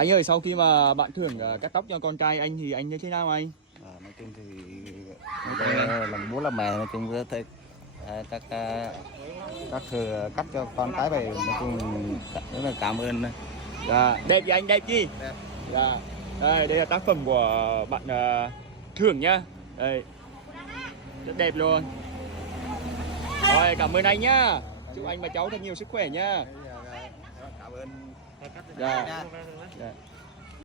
Anh ơi, sau khi mà bạn thưởng cắt tóc cho con trai anh thì anh như thế nào anh? Nói chung thì làm bố làm mẹ, nói chung thấy các thừa cắt cho con cái về, nói chung rất là cảm ơn. Dạ, đẹp gì anh, đẹp gì? Đẹp. Dạ. Đây là tác phẩm của bạn thưởng nhá. Đây. Rất đẹp luôn. Rồi, cảm ơn anh nhá. Chúc anh và cháu thật nhiều sức khỏe nhá. Cảm ơn. Dạ. Dạ.